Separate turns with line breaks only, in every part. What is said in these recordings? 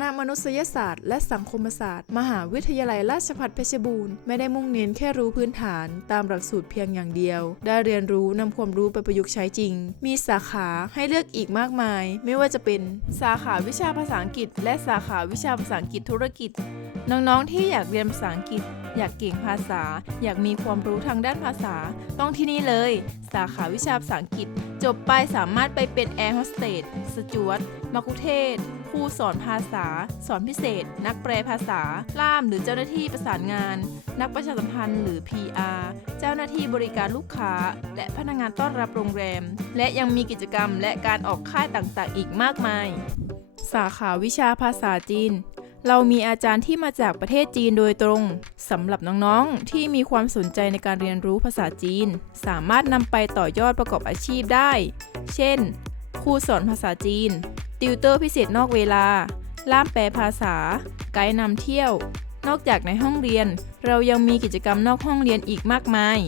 ณะมนุษยศาสตร์และสังคมศาสตร์ มหาวิทยาลัยราชภัฏเพชรบูรณ์ไม่ได้มุ่งเน้นแค่รู้พื้นฐาน ตามหลักสูตรเพียงอย่างเดียว ได้เรียนรู้นำความรู้ไปประยุกต์ใช้จริง มีสาขาให้เลือกอีกมากมาย ไม่ว่าจะเป็นสาขาวิชาภาษาอังกฤษ และสาขาวิชาภาษาอังกฤษธุรกิจ น้องๆที่อยากเรียนภาษาอังกฤษอยากเก่งภาษา อยากมีความรู้ทางด้านภาษา ต้องที่นี่เลย สาขาวิชาภาษาอังกฤษ จบไปสามารถไปเป็นแอร์โฮสเตสสจวตมักคุเทศครูสอนภาษา สอนพิเศษ นักแปลภาษา ล่ามหรือเจ้าหน้าที่ประสานงาน นักประชาสัมพันธ์หรือ PR เจ้าหน้าที่บริการลูกค้า และพนักงานต้อนรับโรงแรม และยังมีกิจกรรมและการออกค่ายต่างๆ อีกมากมาย สาขาวิชาภาษาจีน เรามีอาจารย์ที่มาจากประเทศจีนโดยตรงสำหรับน้องๆ ที่มีความสนใจในการเรียนรู้ภาษาจีน สามารถนำไปต่อยอดประกอบอาชีพได้ เช่น ครูสอนภาษาจีน ติวเตอร์พิเศษนอกเวลา ล่ามแปลภาษา ไกด์นำเที่ยว นอกจากในห้องเรียน เรายังมีกิจกรรมนอกห้องเรียนอีกมากมาย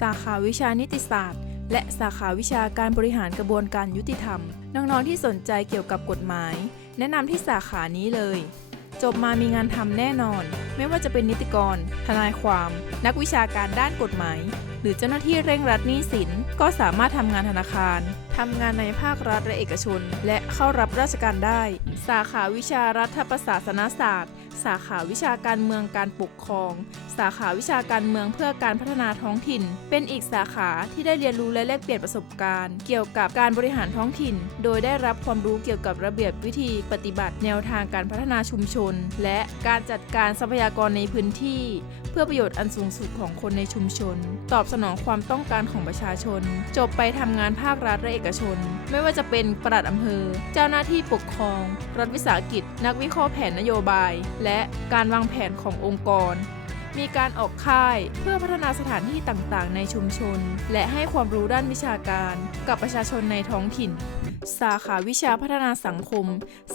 สาขาวิชานิติศาสตร์และสาขาวิชาการบริหารกระบวนการยุติธรรม น้องๆที่สนใจเกี่ยวกับกฎหมาย แนะนำที่สาขานี้เลย จบมามีงานทำแน่นอน ไม่ว่าจะเป็นนิติกร ทนายความ นักวิชาการด้านกฎหมาย หรือเจ้าหน้าที่เร่งรัดหนี้สิน ก็สามารถทำงานธนาคารทำงานในภาครัฐและเอกชน และเข้ารับราชการได้ สาขาวิชารัฐประศาสนศาสตร์ สาขาวิชาการเมืองการปกครอง สาขาวิชาการเมืองเพื่อการพัฒนาท้องถิ่น เป็นอีกสาขาที่ได้เรียนรู้และแลกเปลี่ยนประสบการณ์ เกี่ยวกับการบริหารท้องถิ่น โดยได้รับความรู้เกี่ยวกับระเบียบวิธีปฏิบัติแนวทางการพัฒนาชุมชน และการจัดการทรัพยากรในพื้นที่ เพื่อประโยชน์อันสูงสุดของคนในชุมชน ตอบสนองความต้องการของประชาชน จบไปทำงานภาครัฐและเอกชน ไม่ว่าจะเป็นปลัดอำเภอ เจ้าหน้าที่ปกครอง รัฐวิสาหกิจ นักวิเคราะห์แผนนโยบาย และการวางแผนขององค์กร มีการออกค่ายเพื่อพัฒนาสถานที่ต่างๆ ในชุมชน และให้ความรู้ด้านวิชาการ กับประชาชนในท้องถิ่น สาขาวิชาพัฒนาสังคม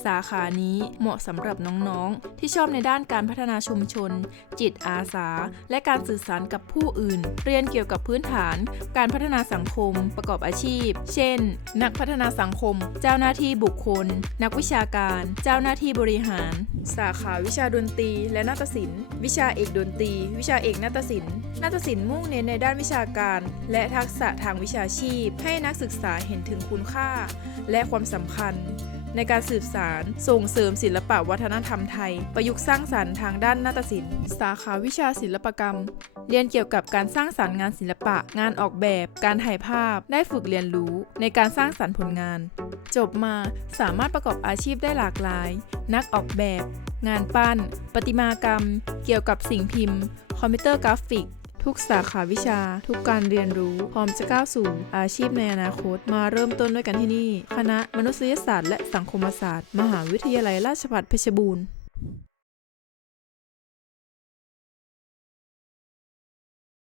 สาขานี้เหมาะสำหรับน้องๆ ที่ชอบในด้านการพัฒนาชุมชน จิตอาสา และการสื่อสารกับผู้อื่น เรียนเกี่ยวกับพื้นฐาน การพัฒนาสังคม ประกอบอาชีพ เช่น นักพัฒนาสังคม เจ้าหน้าที่บุคคล นักวิชาการ เจ้าหน้าที่บริหาร สาขาวิชาดนตรี และนาฏศิลป์ วิชาเอกดนตรีวิชาเอกนาฏศิลป์นาฏศิลป์มุ่งเน้นในด้านวิชาการ และทักษะทางวิชาชีพ ให้นักศึกษาเห็นถึงคุณค่า และความสำคัญ ในการสืบสาร ส่งเสริมศิลปะวัฒนธรรมไทย ประยุกต์สร้างสรรค์ทางด้านนาฏศิลป์ สาขาวิชาศิลปกรรม เรียนเกี่ยวกับการสร้างสรรค์งานศิลปะ งานออกแบบ การถ่ายภาพ ได้ฝึกเรียนรู้ ในการสร้างสรรค์ผลงาน จบมาสามารถประกอบอาชีพได้หลากหลาย นักออกแบบ งานปั้น ประติมากรรม เกี่ยวกับสิ่งพิมพ์ คอมพิวเตอร์กราฟิก ทุกสาขาวิชา ทุกการเรียนรู้พร้อมจะก้าวสู่อาชีพในอนาคต มาเริ่มต้นด้วยกันที่นี่ คณะมนุษยศาสตร์และสังคมศาสตร์ มหาวิทยาลัยราชภัฏเพชรบูรณ์